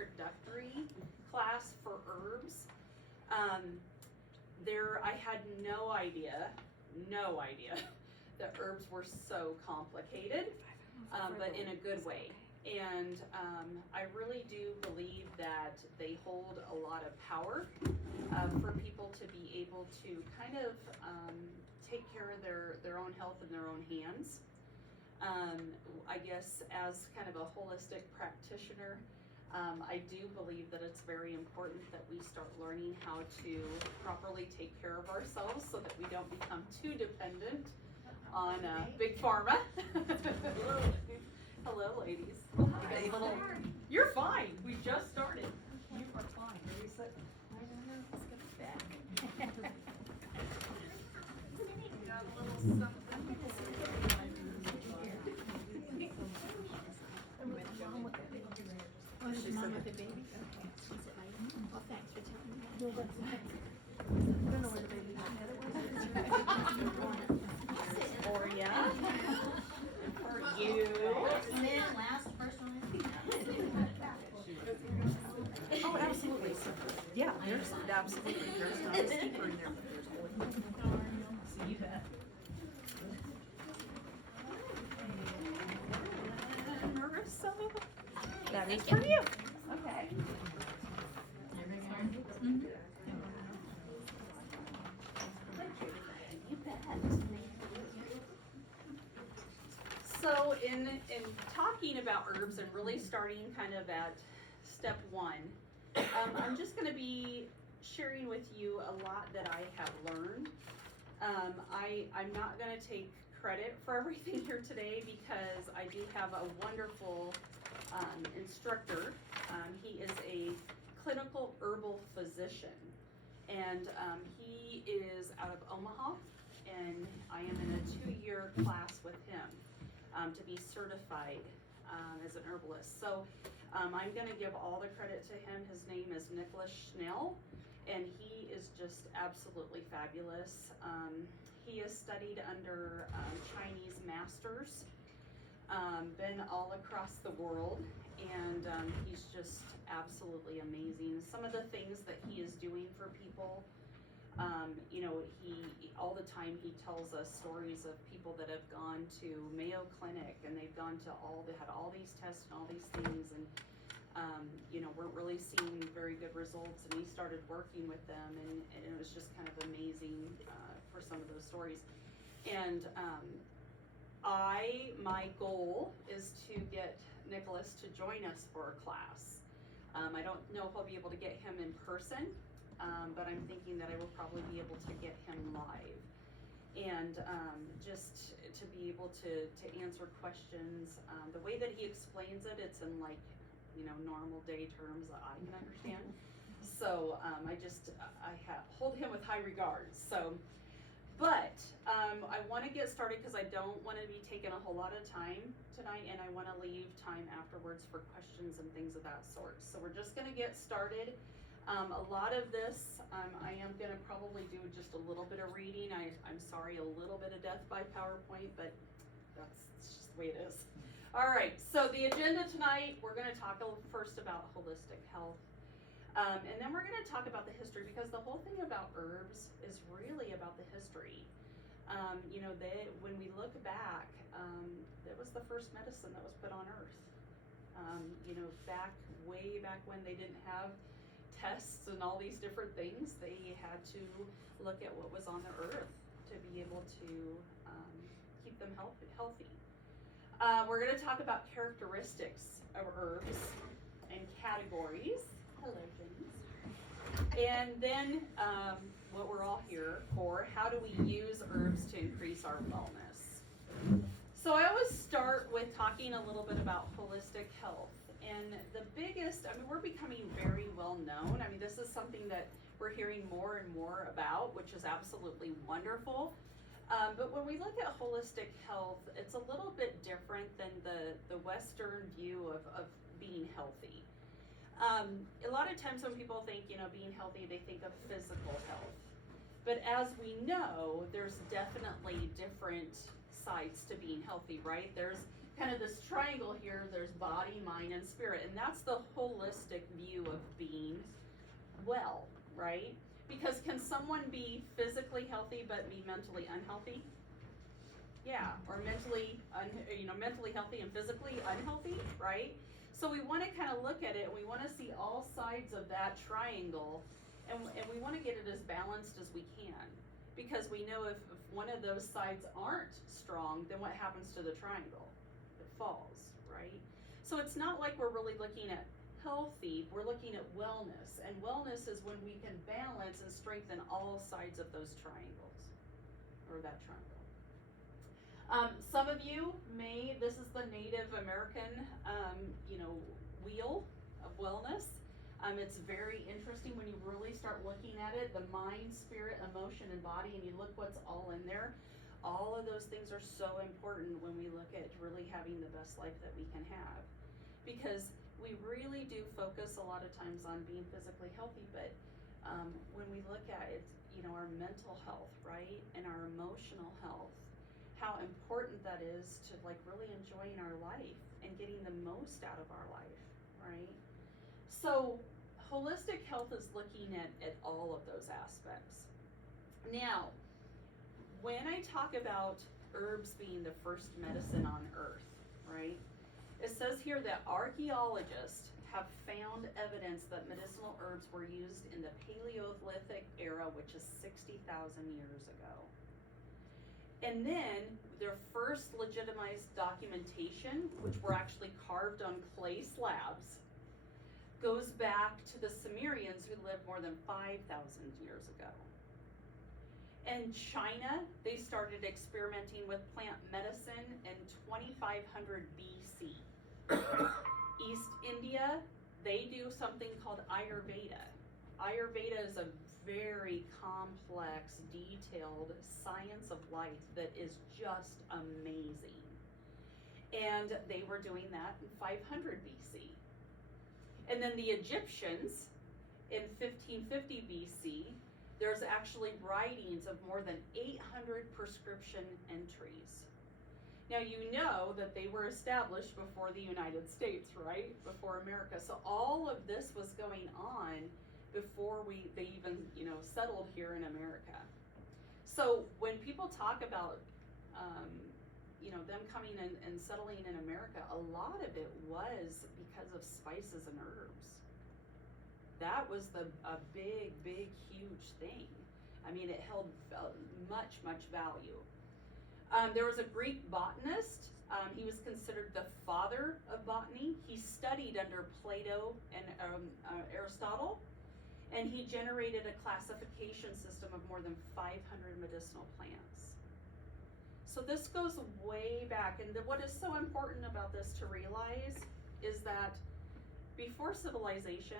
introductory class for herbs. I had no idea that herbs were so complicated, but in a good way. And I really do believe that they hold a lot of power for people to be able to kind of take care of their own health in their own hands. I guess as kind of a holistic practitioner, I do believe that it's very important that we start learning how to properly take care of ourselves so that we don't become too dependent on big pharma. Hello, ladies. Hi. You're fine. We just started. You are fine. Are you sick? I don't know. Let's get back. Got a little something. Oh, she's mom with the baby? Okay. She's at night. Well, thanks for telling me that. No, that's I don't know where the baby went. For ya. For you. Man, last person. Oh, absolutely. Yeah, there's absolutely, there's not a steeper in there, but there's oil. See that? Marissa, that is for you. Okay. You bet. So in talking about herbs and really starting kind of at step one, I'm just going to be sharing with you a lot that I have learned. I'm not going to take credit for everything here today because I do have a wonderful instructor. He is a clinical herbal physician, and he is out of Omaha, and I am in a 2-year class with him to be certified as an herbalist. So I'm going to give all the credit to him. His name is Nicholas Schnell, and he is just absolutely fabulous. He has studied under Chinese masters, been all across the world, and he's just absolutely amazing. Some of the things that he is doing for people, you know, he all the time he tells us stories of people that have gone to Mayo Clinic and they've gone to they had all these tests and all these things, and you know, weren't really seeing very good results, and he started working with them, and it was just kind of amazing for some of those stories. And my goal is to get Nicholas to join us for a class. I don't know if I'll be able to get him in person, but I'm thinking that I will probably be able to get him live. And just to be able to answer questions, the way that he explains it, it's in like, you know, normal day terms that I can understand. So I hold him with high regards. So, but I want to get started because I don't want to be taking a whole lot of time tonight, and I want to leave time afterwards for questions and things of that sort. So we're just going to get started. A lot of this, I am going to probably do just a little bit of reading. I'm sorry, a little bit of death by PowerPoint, but that's just the way it is. All right, so the agenda tonight, we're going to talk first about holistic health. And then we're going to talk about the history, because the whole thing about herbs is really about the history. You know, when we look back, it was the first medicine that was put on earth. You know, way back when they didn't have tests and all these different things, they had to look at what was on the earth to be able to keep them healthy. We're going to talk about characteristics of herbs and categories. Hello, James. And then what we're all here for, how do we use herbs to increase our wellness? So I always start with talking a little bit about holistic health. And the biggest, I mean, we're becoming very well known. I mean, this is something that we're hearing more and more about, which is absolutely wonderful. But when we look at holistic health, it's a little bit different than the Western view of being healthy. A lot of times when people think, you know, being healthy, they think of physical health. But as we know, there's definitely different sides to being healthy, right? There's kind of this triangle here, there's body, mind, and spirit, and that's the holistic view of being well, right? Because can someone be physically healthy but be mentally unhealthy? Yeah, or mentally healthy and physically unhealthy, right? So we want to kind of look at it, and we want to see all sides of that triangle, and we want to get it as balanced as we can, because we know if one of those sides aren't strong, then what happens to the triangle? It falls, right? So it's not like we're really looking at healthy, we're looking at wellness, and wellness is when we can balance and strengthen all sides of those triangles, or that triangle. Some of you this is the Native American, wheel of wellness. It's very interesting when you really start looking at it, the mind, spirit, emotion, and body, and you look what's all in there. All of those things are so important when we look at really having the best life that we can have. Because we really do focus a lot of times on being physically healthy, but when we look at it, our mental health, right, and our emotional health, how important that is to like really enjoying our life and getting the most out of our life, right? So holistic health is looking at all of those aspects. Now, when I talk about herbs being the first medicine on earth, right? It says here that archaeologists have found evidence that medicinal herbs were used in the Paleolithic era, which is 60,000 years ago. And then their first legitimized documentation, which were actually carved on clay slabs, goes back to the Sumerians who lived more than 5,000 years ago. In China, they started experimenting with plant medicine in 2500 BC. East India, they do something called Ayurveda. Ayurveda is a very complex, detailed science of life that is just amazing. And they were doing that in 500 BC. And then the Egyptians, in 1550 BC, there's actually writings of more than 800 prescription entries. Now you know that they were established before the United States, right? Before America. So all of this was going on before they even, settled here in America. So when people talk about, them coming in and settling in America, a lot of it was because of spices and herbs. That was a big, huge thing. I mean, it held much value. There was a Greek botanist. He was considered the father of botany. He studied under Plato and Aristotle. And he generated a classification system of more than 500 medicinal plants. So this goes way back, and what is so important about this to realize is that before civilization,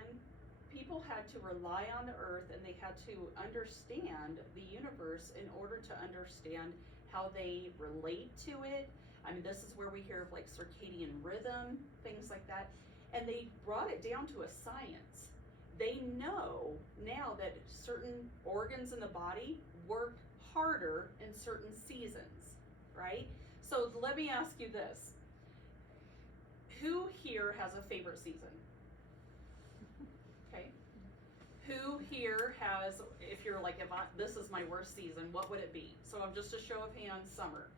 people had to rely on the earth, and they had to understand the universe in order to understand how they relate to it. I mean, this is where we hear of like circadian rhythm, things like that, and they brought it down to a science. They know now that certain organs in the body work harder in certain seasons, right? So let me ask you this. Who here has a favorite season? Okay. Who here has, if you're like, this is my worst season, what would it be? So I'm just a show of hands, summer.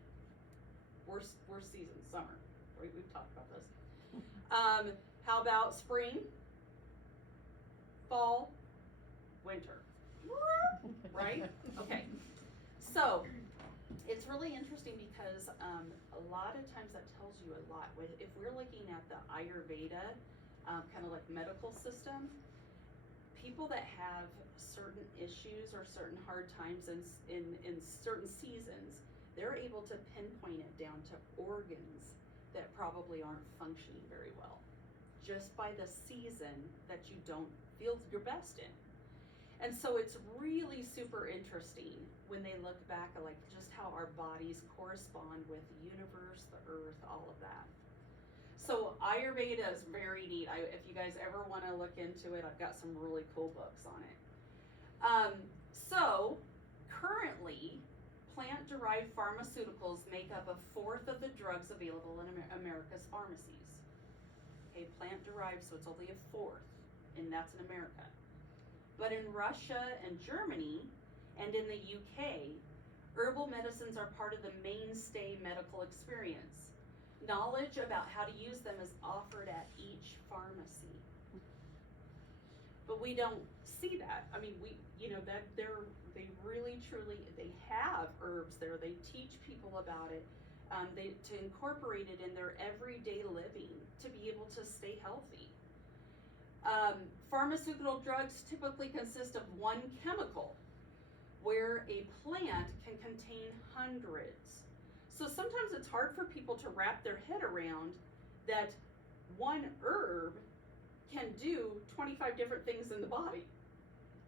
Worst season, summer. We've talked about this. How about spring? Fall, winter, right? Okay, so it's really interesting because a lot of times that tells you a lot. If we're looking at the Ayurveda, kind of like medical system, people that have certain issues or certain hard times in certain seasons, they're able to pinpoint it down to organs that probably aren't functioning very well, just by the season that you don't feel your best in. And so it's really super interesting when they look back at like just how our bodies correspond with the universe, the earth, all of that. So Ayurveda is very neat. If you guys ever want to look into it, I've got some really cool books on it. So currently, plant-derived pharmaceuticals make up a fourth of the drugs available in America's pharmacies. Okay, plant-derived, so it's only a fourth, and that's in America. But in Russia and Germany, and in the UK, herbal medicines are part of the mainstay medical experience. Knowledge about how to use them is offered at each pharmacy. But we don't see that. I mean, they really truly, they have herbs there. They teach people about it. To incorporate it in their everyday living to be able to stay healthy. Pharmaceutical drugs typically consist of one chemical, where a plant can contain hundreds. So sometimes it's hard for people to wrap their head around that one herb can do 25 different things in the body,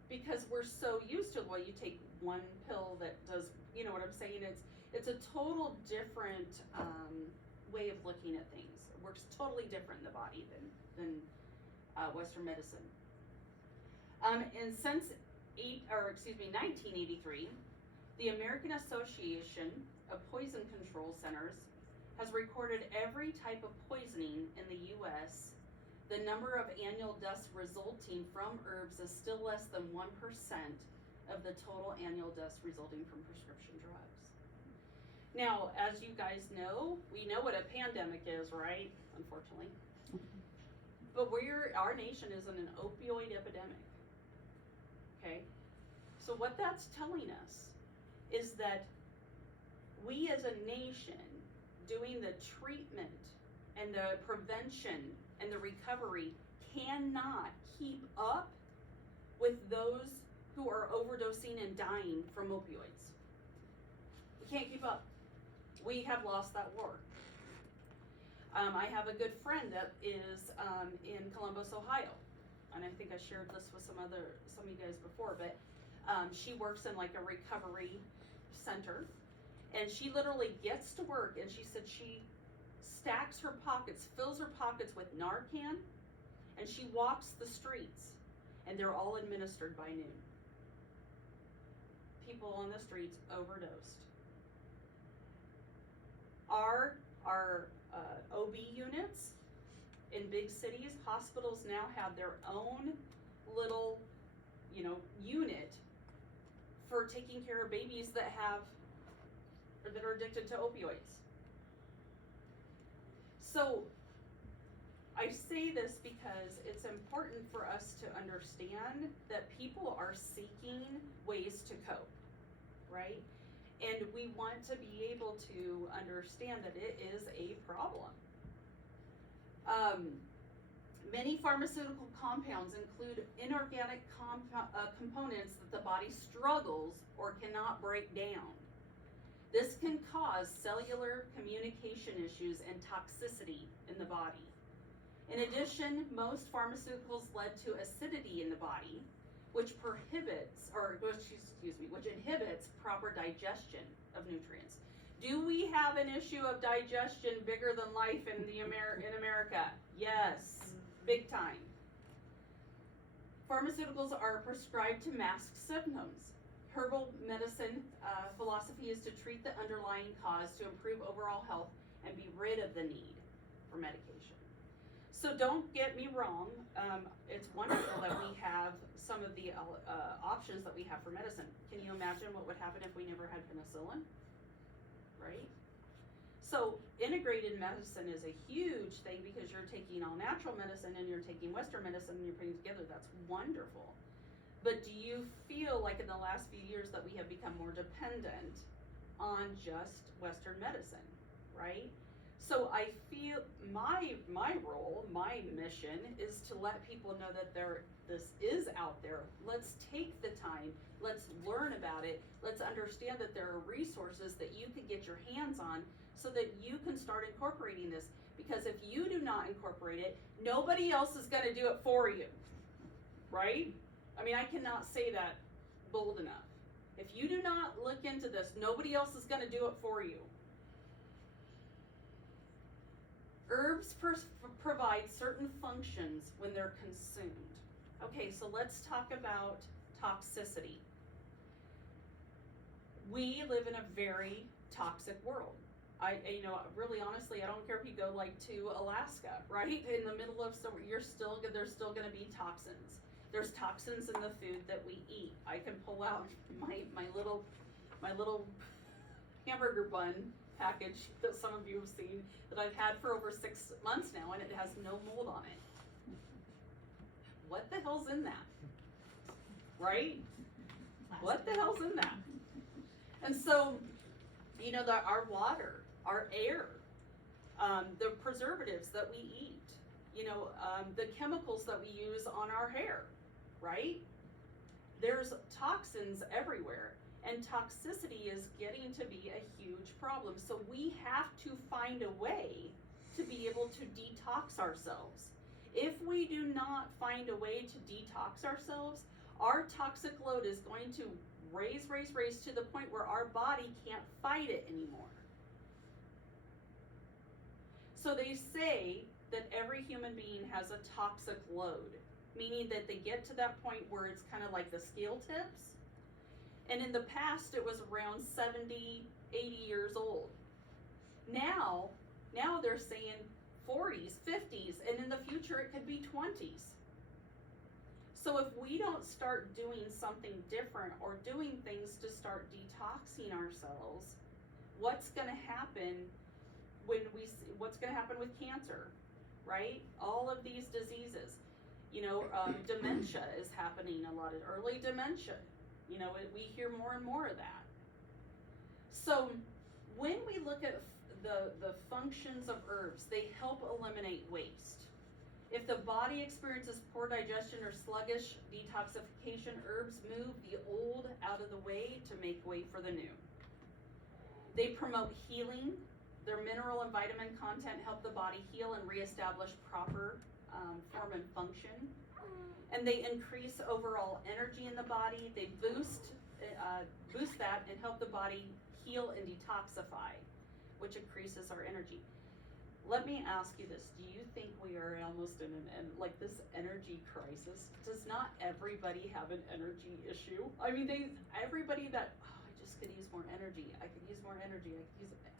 because we're so used to, well, you take one pill that does, you know what I'm saying? It's a total different way of looking at things. It works totally different in the body than Western medicine. And since 1983, the American Association of Poison Control Centers has recorded every type of poisoning in the U.S. The number of annual deaths resulting from herbs is still less than 1% of the total annual deaths resulting from prescription drugs. Now, as you guys know, we know what a pandemic is, right? Unfortunately. But our nation is in an opioid epidemic. Okay? So what that's telling us is that we as a nation doing the treatment and the prevention and the recovery cannot keep up with those who are overdosing and dying from opioids. We can't keep up. We have lost that war. I have a good friend that is in Columbus, Ohio, and I think I shared this with some of you guys before, but she works in like a recovery center, and she literally gets to work, and she said she stacks her pockets, fills her pockets with Narcan, and she walks the streets, and they're all administered by noon. People on the streets overdosed. Our OB units in big cities, hospitals now have their own little, unit for taking care of babies that are addicted to opioids. So I say this because it's important for us to understand that people are seeking ways to cope, right? And we want to be able to understand that it is a problem. Many pharmaceutical compounds include inorganic components that the body struggles or cannot break down. This can cause cellular communication issues and toxicity in the body. In addition, most pharmaceuticals lead to acidity in the body, which inhibits proper digestion of nutrients. Do we have an issue of digestion bigger than life in America? Yes, big time. Pharmaceuticals are prescribed to mask symptoms. Herbal medicine philosophy is to treat the underlying cause to improve overall health and be rid of the need for medication. So don't get me wrong, it's wonderful that we have some of the options that we have for medicine. Can you imagine what would happen if we never had penicillin? Right? So integrated medicine is a huge thing because you're taking all natural medicine and you're taking Western medicine and you're putting it together. That's wonderful. But do you feel like in the last few years that we have become more dependent on just Western medicine, right? So I feel my role, my mission is to let people know that this is out there. Let's take the time, let's learn about it, let's understand that there are resources that you can get your hands on so that you can start incorporating this. Because if you do not incorporate it, nobody else is gonna do it for you, right? I mean, I cannot say that bold enough. If you do not look into this, nobody else is gonna do it for you. Herbs provide certain functions when they're consumed. Okay, so let's talk about toxicity. We live in a very toxic world. You know, really honestly, I don't care if you go like to Alaska, right? In the middle of summer, there's still gonna be toxins. There's toxins in the food that we eat. I can pull out my little hamburger bun package that some of you have seen that I've had for over 6 months now, and it has no mold on it. What the hell's in that? Right? What the hell's in that? And so, you know, our water, our air, the preservatives that we eat, you know, the chemicals that we use on our hair, right? There's toxins everywhere, and toxicity is getting to be a huge problem. So we have to find a way to be able to detox ourselves. If we do not find a way to detox ourselves, our toxic load is going to raise to the point where our body can't fight it anymore. So they say that every human being has a toxic load, meaning that they get to that point where it's kind of like the scale tips. And in the past, it was around 70, 80 years old. Now they're saying 40s, 50s, and in the future it could be 20s. So if we don't start doing something different or doing things to start detoxing ourselves, what's going to happen what's going to happen with cancer, right? All of these diseases, you know, dementia is happening a lot of early dementia. You know, we hear more and more of that. So when we look at the functions of herbs, they help eliminate waste. If the body experiences poor digestion or sluggish detoxification, herbs move the old out of the way to make way for the new. They promote healing. Their mineral and vitamin content help the body heal and reestablish proper form and function. And they increase overall energy in the body. They boost that and help the body heal and detoxify, which increases our energy. Let me ask you this. Do you think we are almost in like this energy crisis? Does not everybody have an energy issue? I mean, everybody that, I just could use more energy. I could use more energy.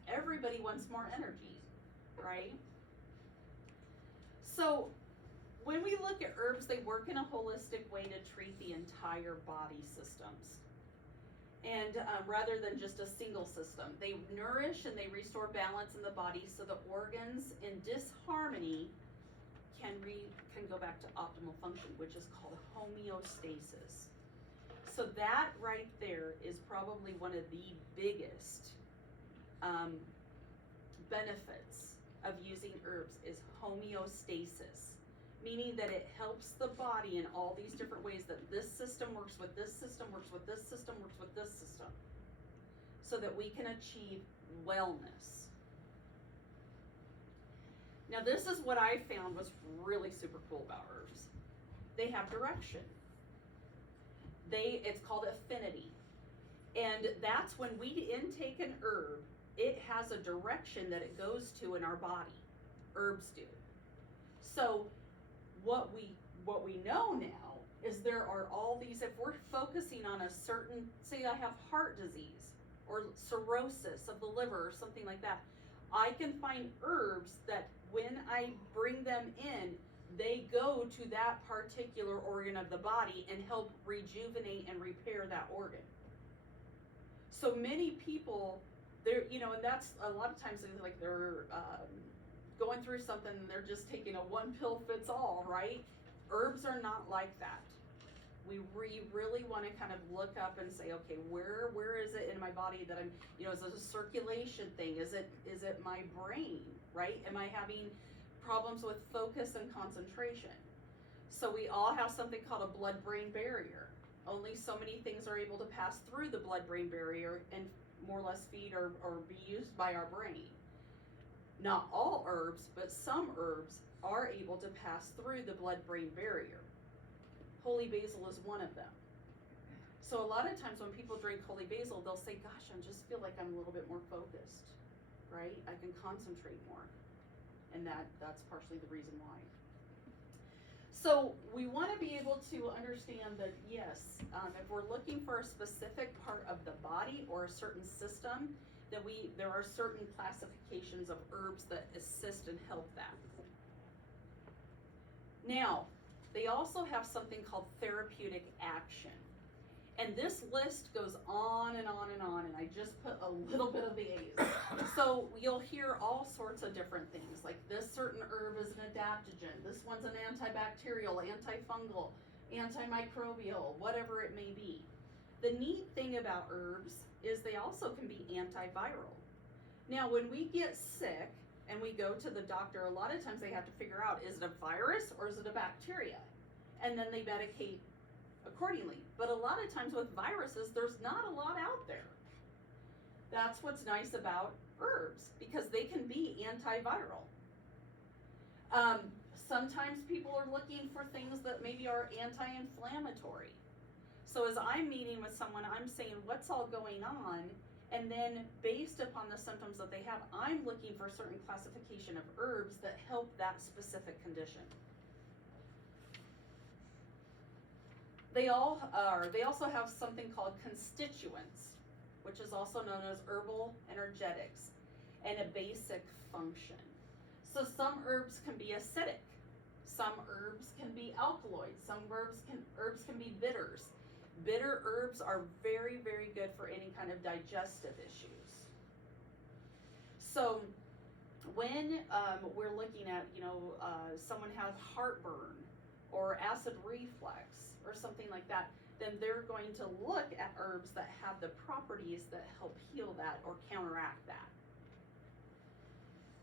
Everybody wants more energy, right? So when we look at herbs, they work in a holistic way to treat the entire body systems. And rather than just a single system, they nourish and they restore balance in the body so the organs in disharmony can go back to optimal function, which is called homeostasis. So that right there is probably one of the biggest benefits of using herbs is homeostasis. Meaning that it helps the body in all these different ways, that this system works with this system, works with this system, works with this system, so that we can achieve wellness. Now this is what I found was really super cool about herbs. They have direction. It's called affinity. And that's when we intake an herb, it has a direction that it goes to in our body. Herbs do. So what we know now is there are all these, if we're focusing on a certain, say I have heart disease or cirrhosis of the liver or something like that, I can find herbs that when I bring them in, they go to that particular organ of the body and help rejuvenate and repair that organ. So many people, they're, you know, and that's a lot of times like they're going through something and they're just taking a one pill fits all, right? Herbs are not like that. We really want to kind of look up and say, okay, where is it in my body that I'm, you know, is it a circulation thing? Is it my brain, right? Am I having problems with focus and concentration? So we all have something called a blood-brain barrier. Only so many things are able to pass through the blood-brain barrier and more or less feed or be used by our brain. Not all herbs, but some herbs are able to pass through the blood-brain barrier. Holy basil is one of them. So a lot of times when people drink holy basil, they'll say, gosh, I just feel like I'm a little bit more focused, right? I can concentrate more. And that's partially the reason why. So we want to be able to understand that, yes, if we're looking for a specific part of the body or a certain system, that there are certain classifications of herbs that assist and help that. Now, they also have something called therapeutic action. And this list goes on and on and on, and I just put a little bit of the A's. So you'll hear all sorts of different things, like this certain herb is an adaptogen, this one's an antibacterial, antifungal, antimicrobial, whatever it may be. The neat thing about herbs is they also can be antiviral. Now, when we get sick and we go to the doctor, a lot of times they have to figure out, is it a virus or is it a bacteria? And then they medicate accordingly. But a lot of times with viruses, there's not a lot out there. That's what's nice about herbs, because they can be antiviral. Sometimes people are looking for things that maybe are anti-inflammatory. So as I'm meeting with someone, I'm saying what's all going on, and then based upon the symptoms that they have, I'm looking for a certain classification of herbs that help that specific condition. They also have something called constituents, which is also known as herbal energetics, and a basic function. So some herbs can be acidic, some herbs can be alkaloids, some herbs can be bitters. Bitter herbs are very, very good for any kind of digestive issues. So when we're looking at, someone has heartburn or acid reflux or something like that, then they're going to look at herbs that have the properties that help heal that or counteract that.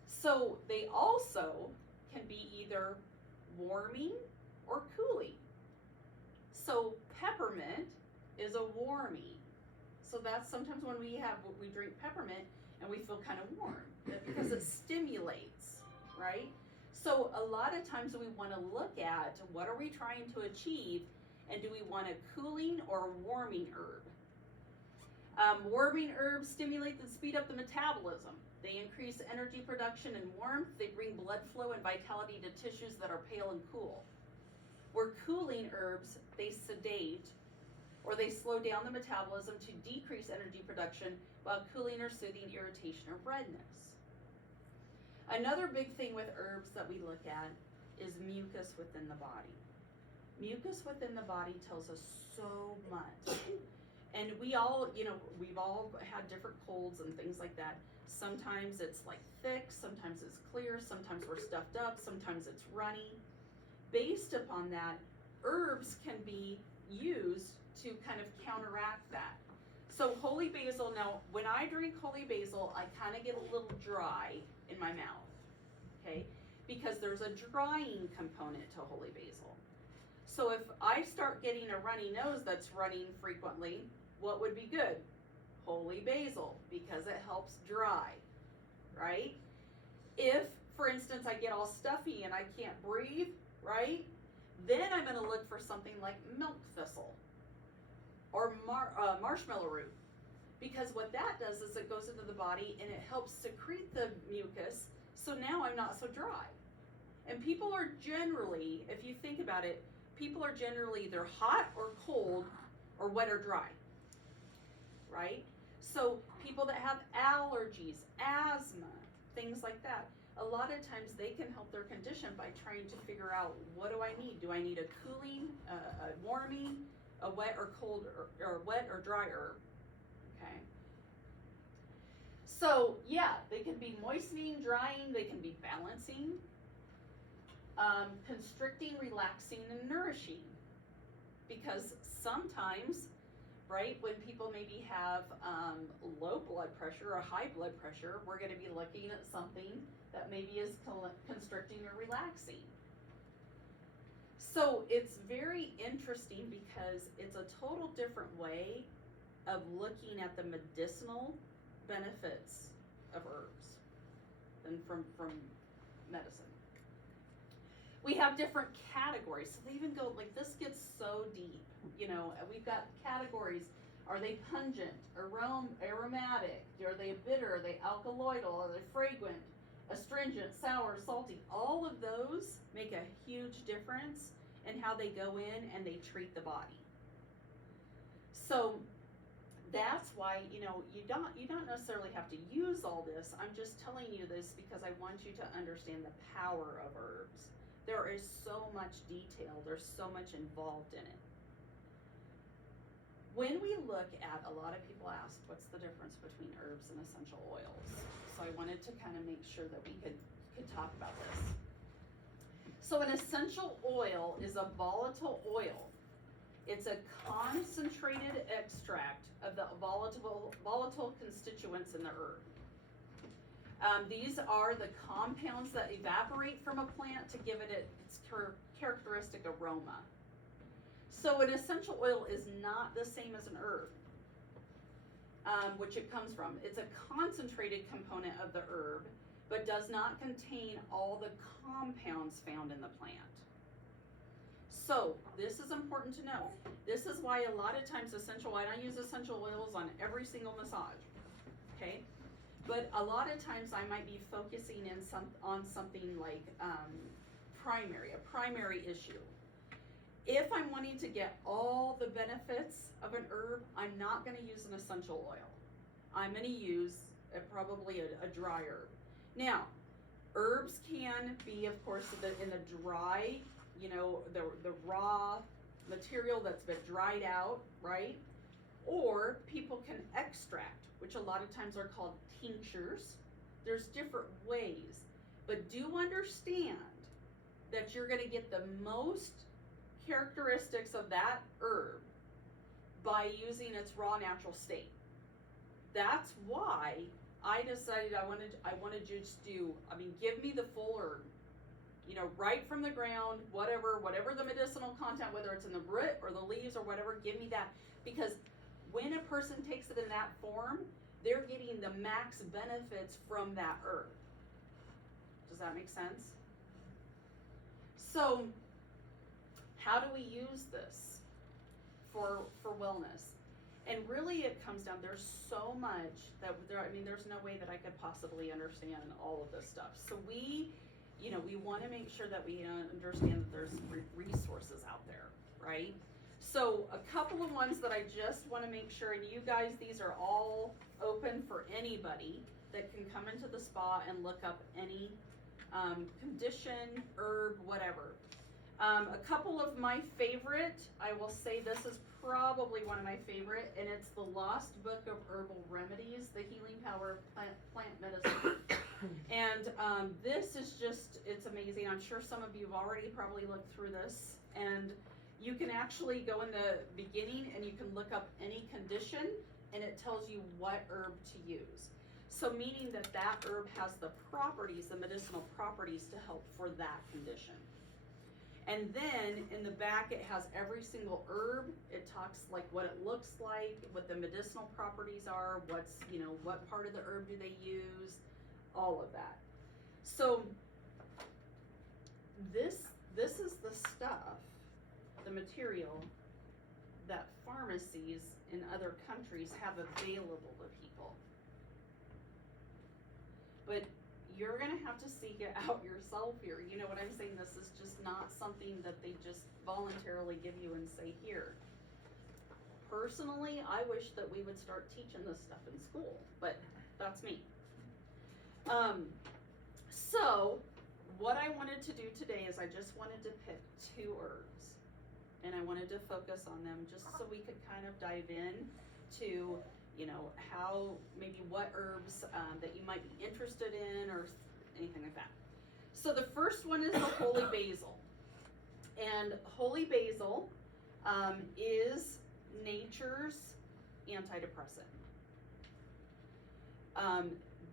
So they also can be either warming or cooling. So peppermint is a warming. So that's sometimes when we drink peppermint and we feel kind of warm because it stimulates, right? So a lot of times we want to look at what are we trying to achieve, and do we want a cooling or a warming herb? Warming herbs stimulate and speed up the metabolism. They increase energy production and warmth. They bring blood flow and vitality to tissues that are pale and cool. Where cooling herbs, they sedate or they slow down the metabolism to decrease energy production, while cooling or soothing irritation or redness. Another big thing with herbs that we look at is mucus within the body. Mucus within the body tells us so much. And we've all had different colds and things like that. Sometimes it's like thick, sometimes it's clear, sometimes we're stuffed up, sometimes it's runny. Based upon that, herbs can be used to kind of counteract that. So holy basil, now when I drink holy basil, I kind of get a little dry in my mouth, okay? Because there's a drying component to holy basil. So if I start getting a runny nose that's running frequently, what would be good? Holy basil, because it helps dry, right? If, for instance, I get all stuffy and I can't breathe, right? Then I'm going to look for something like milk thistle or marshmallow root, because what that does is it goes into the body and it helps secrete the mucus, so now I'm not so dry. And people are generally, if you think about it, people are generally either hot or cold or wet or dry, right? So people that have allergies, asthma, things like that, a lot of times they can help their condition by trying to figure out, what do I need? Do I need a cooling, a warming, a wet or cold, or wet or dry herb? Okay. So yeah, they can be moistening, drying, they can be balancing, constricting, relaxing, and nourishing. Because sometimes, right, when people maybe have low blood pressure or high blood pressure, we're going to be looking at something that maybe is constricting or relaxing. So it's very interesting because it's a total different way of looking at the medicinal benefits of herbs than from medicine. We have different categories, so they even go, like, this gets so deep, we've got categories. Are they pungent, aromatic? Are they bitter? Are they alkaloidal? Are they fragrant, astringent, sour, salty? All of those make a huge difference and how they go in and they treat the body. So that's why, you don't necessarily have to use all this. I'm just telling you this because I want you to understand the power of herbs. There is so much detail, there's so much involved in it. When we look at, a lot of people ask, what's the difference between herbs and essential oils? So I wanted to kind of make sure that we could talk about this. So an essential oil is a volatile oil. It's a concentrated extract of the volatile constituents in the herb. These are the compounds that evaporate from a plant to give it its characteristic aroma. So an essential oil is not the same as an herb, which it comes from. It's a concentrated component of the herb, but does not contain all the compounds found in the plant. So this is important to know. This is why a lot of times I use essential oils on every single massage, okay? But a lot of times I might be focusing on something like a primary issue. If I'm wanting to get all the benefits of an herb, I'm not going to use an essential oil. I'm going to use probably a dry herb. Now, herbs can be, of course, in the dry, the raw material that's been dried out, right? Or people can extract, which a lot of times are called tinctures. There's different ways, but do understand that you're going to get the most characteristics of that herb by using its raw natural state. That's why I decided I wanted to just give me the full herb, right from the ground, whatever the medicinal content, whether it's in the root or the leaves or whatever, give me that. Because when a person takes it in that form, they're getting the max benefits from that herb. Does that make sense? So, how do we use this for wellness? And really it comes down, there's so much that there's no way that I could possibly understand all of this stuff. So we want to make sure that we understand that there's resources out there, right? So a couple of ones that I just want to make sure, and you guys, these are all open for anybody that can come into the spa and look up any condition, herb, whatever. A couple of my favorite, I will say this is probably one of my favorite, and it's the Lost Book of Herbal Remedies, the Healing Power of Plant Medicine. And this is just, it's amazing. I'm sure some of you have already probably looked through this, and you can actually go in the beginning and you can look up any condition, and it tells you what herb to use. So meaning that herb has the properties, the medicinal properties to help for that condition. And then in the back, it has every single herb. It talks like what it looks like, what the medicinal properties are, what part of the herb do they use, all of that. So this is the stuff, the material that pharmacies in other countries have available to people. But you're going to have to seek it out yourself here. You know what I'm saying? This is just not something that they just voluntarily give you and say, here. Personally, I wish that we would start teaching this stuff in school, but that's me. So what I wanted to do today is I just wanted to pick 2 herbs, and I wanted to focus on them just so we could kind of dive in to how, maybe what herbs that you might be interested in or anything like that. So the first one is the holy basil. And holy basil is nature's antidepressant.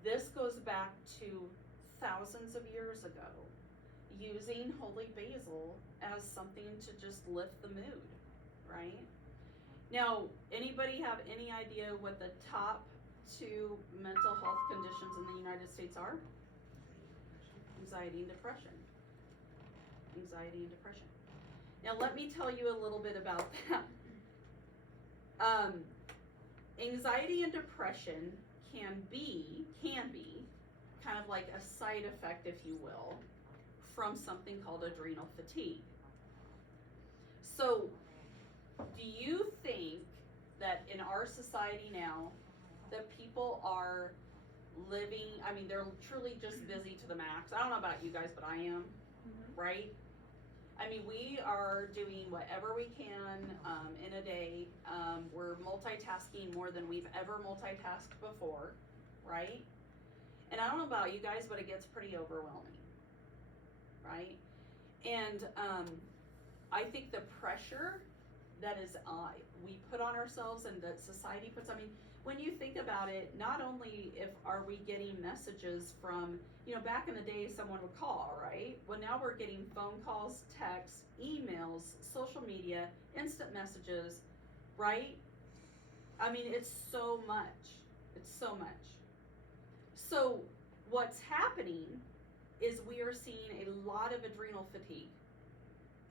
This goes back to thousands of years ago, using holy basil as something to just lift the mood, right? Now, anybody have any idea what the top 2 mental health conditions in the United States are? Anxiety and depression. Anxiety and depression. Now, let me tell you a little bit about that. Anxiety and depression can be kind of like a side effect, if you will, from something called adrenal fatigue. So, do you think that in our society now, that people are living, I mean, they're truly just busy to the max? I don't know about you guys, but I am, right? I mean, we are doing whatever we can in a day. We're multitasking more than we've ever multitasked before, right? And I don't know about you guys, but it gets pretty overwhelming, right? And I think the pressure that is we put on ourselves and that society puts, I mean, when you think about it, not only are we getting messages from, you know, back in the day someone would call, right? Well, now we're getting phone calls, texts, emails, social media, instant messages, right? I mean, it's so much. It's so much. So what's happening is we are seeing a lot of adrenal fatigue.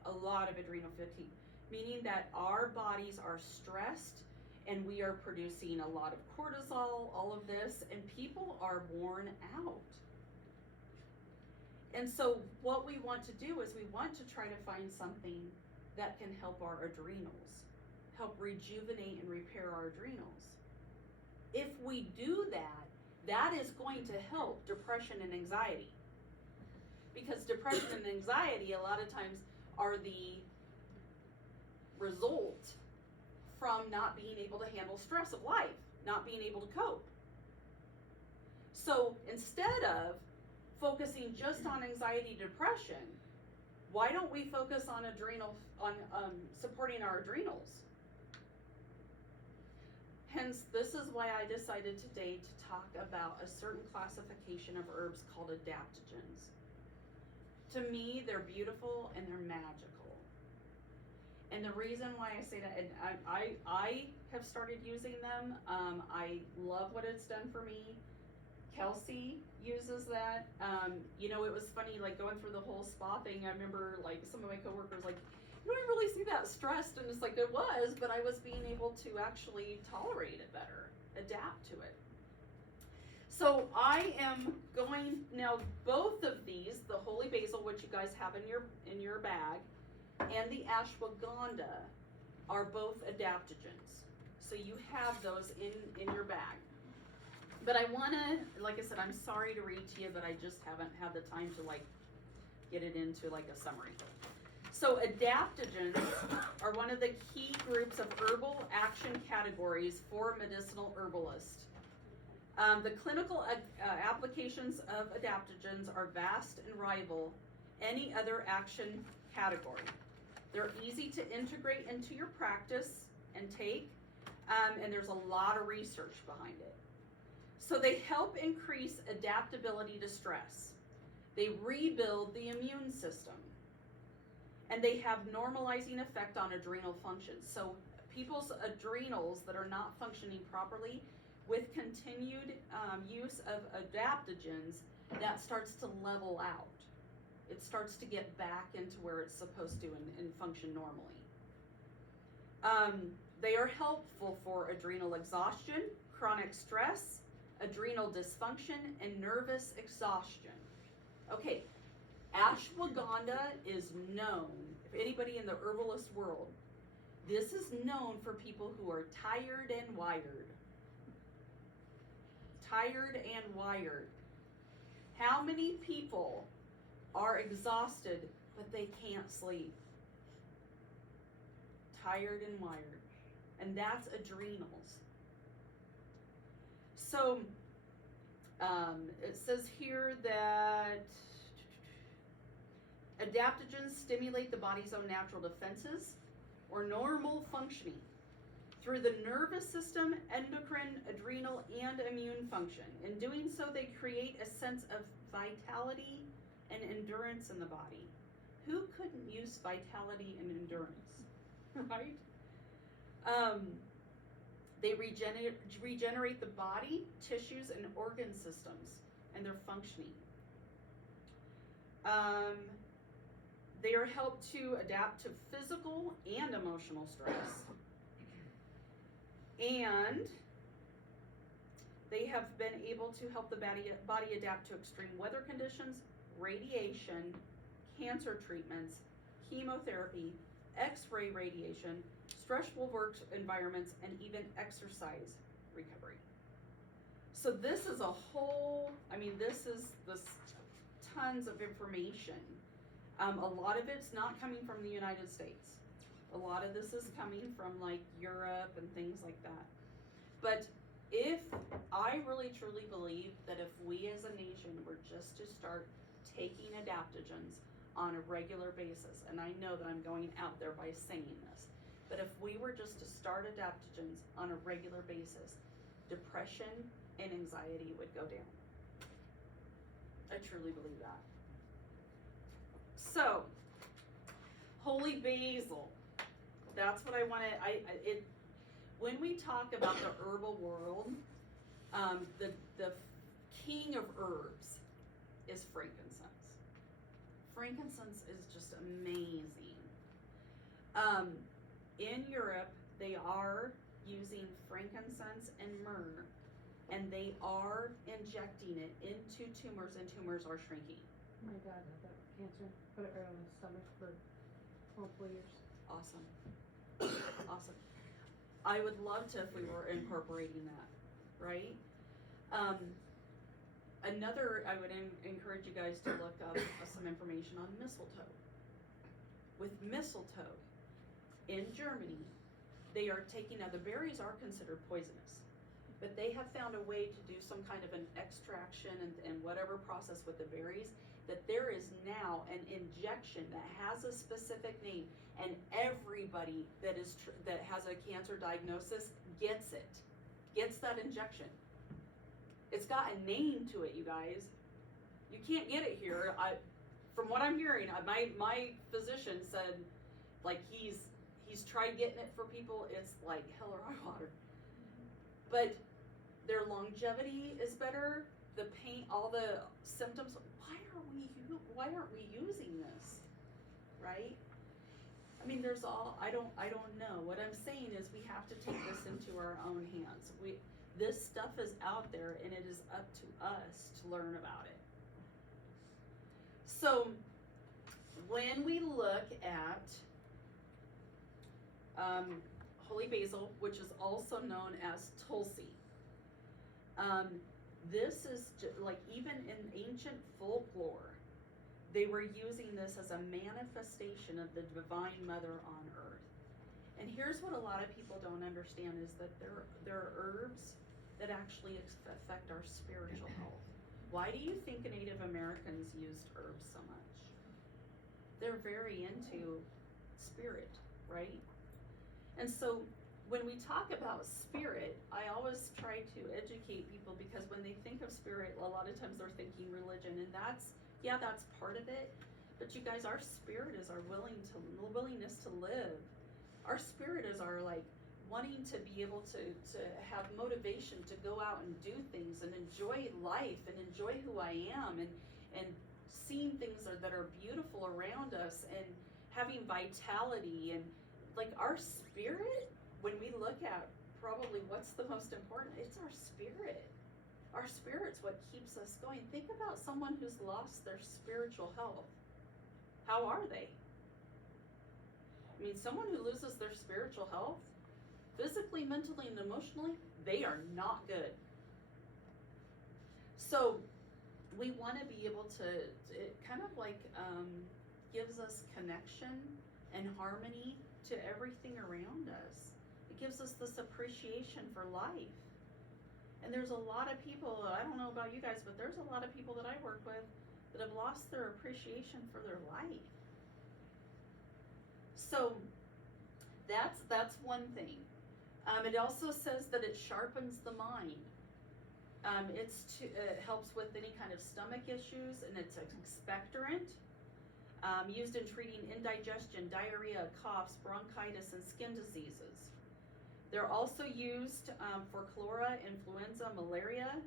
A lot of adrenal fatigue, meaning that our bodies are stressed and we are producing a lot of cortisol, all of this, and people are worn out. And so what we want to do is we want to try to find something that can help our adrenals, help rejuvenate and repair our adrenals. If we do that, that is going to help depression and anxiety. Because depression and anxiety a lot of times are the result from not being able to handle stress of life, not being able to cope. So instead of focusing just on anxiety, depression, why don't we focus on supporting our adrenals? Hence, this is why I decided today to talk about a certain classification of herbs called adaptogens. To me, they're beautiful and they're magical. And the reason why I say that, and I have started using them. I love what it's done for me. Kelsey uses that. You know, it was funny, like going through the whole spa thing. I remember like some of my coworkers like, you don't really see that stressed, and it's like it was, but I was being able to actually tolerate it better, adapt to it. So I am going now. Both of these, the holy basil, which you guys have in your bag, and the ashwagandha, are both adaptogens. So you have those in your bag. But I wanna, like I said, I'm sorry to read to you, but I just haven't had the time to like get it into like a summary. So adaptogens are one of the key groups of herbal action categories for medicinal herbalists. The clinical applications of adaptogens are vast and rival any other action category. They're easy to integrate into your practice and take, and there's a lot of research behind it. So they help increase adaptability to stress. They rebuild the immune system. And they have normalizing effect on adrenal function. So people's adrenals that are not functioning properly, with continued use of adaptogens, that starts to level out. It starts to get back into where it's supposed to and function normally. They are helpful for adrenal exhaustion, chronic stress, adrenal dysfunction, and nervous exhaustion. Okay, ashwagandha is known, if anybody in the herbalist world, this is known for people who are tired and wired. Tired and wired. How many people are exhausted but they can't sleep? Tired and wired. And that's adrenals. So it says here that adaptogens stimulate the body's own natural defenses or normal functioning through the nervous system, endocrine, adrenal, and immune function. In doing so, they create a sense of vitality and endurance in the body. Who couldn't use vitality and endurance, right? They regenerate the body, tissues, and organ systems, and their functioning. They are helped to adapt to physical and emotional stress. And they have been able to help the body adapt to extreme weather conditions, radiation, cancer treatments, chemotherapy, X-ray radiation, stressful work environments, and even exercise recovery. So this is a whole, this tons of information. A lot of it's not coming from the United States. A lot of this is coming from like Europe and things like that. But if I really truly believe that if we as a nation were just to start taking adaptogens on a regular basis, and I know that I'm going out there by saying this, but if we were just to start adaptogens on a regular basis, depression and anxiety would go down. I truly believe that. So, holy basil. That's what I want to, when we talk about the herbal world, the king of herbs is frankincense. Frankincense is just amazing. In Europe, they are using frankincense and myrrh, and they are injecting it into tumors, and tumors are shrinking. My dad had that cancer, put it right on his stomach for multiple years. Awesome. Awesome. I would love to if we were incorporating that, right? I would encourage you guys to look up some information on mistletoe. With mistletoe, in Germany, they are taking, now the berries are considered poisonous, but they have found a way to do some kind of an extraction and whatever process with the berries, that there is now an injection that has a specific name, and everybody that has a cancer diagnosis gets that injection. It's got a name to it, you guys. You can't get it here. From what I'm hearing, my physician said, like, he's tried getting it for people. It's like hell or high water. But their longevity is better. The pain, all the symptoms. Why aren't we using this, right? There's I don't know. What I'm saying is we have to take this into our own hands. This stuff is out there, and it is up to us to learn about it. So when we look at holy basil, which is also known as tulsi, this is like, even in ancient folklore, they were using this as a manifestation of the divine mother on earth. And here's what a lot of people don't understand is that there are herbs that actually affect our spiritual health. Why do you think Native Americans used herbs so much? They're very into spirit, right? And so when we talk about spirit, I always try to educate people, because when they think of spirit, a lot of times they're thinking religion, and that's part of it. But you guys, our spirit is our willingness to live. Our spirit is our wanting to be able to have motivation to go out and do things and enjoy life and enjoy who I am, and seeing things that are beautiful around us, and having vitality, and like our spirit. When we look at probably what's the most important, it's our spirit. Our spirit's what keeps us going. Think about someone who's lost their spiritual health. How are they? Someone who loses their spiritual health, physically, mentally, and emotionally, they are not good. So we want to be able to, it kind of gives us connection and harmony to everything around us. It gives us this appreciation for life. And there's a lot of people, I don't know about you guys, but there's a lot of people that I work with that have lost their appreciation for their life. So that's one thing. It also says that it sharpens the mind. It helps with any kind of stomach issues, and it's an expectorant. Used in treating indigestion, diarrhea, coughs, bronchitis, and skin diseases. They're also used for cholera, influenza, malaria.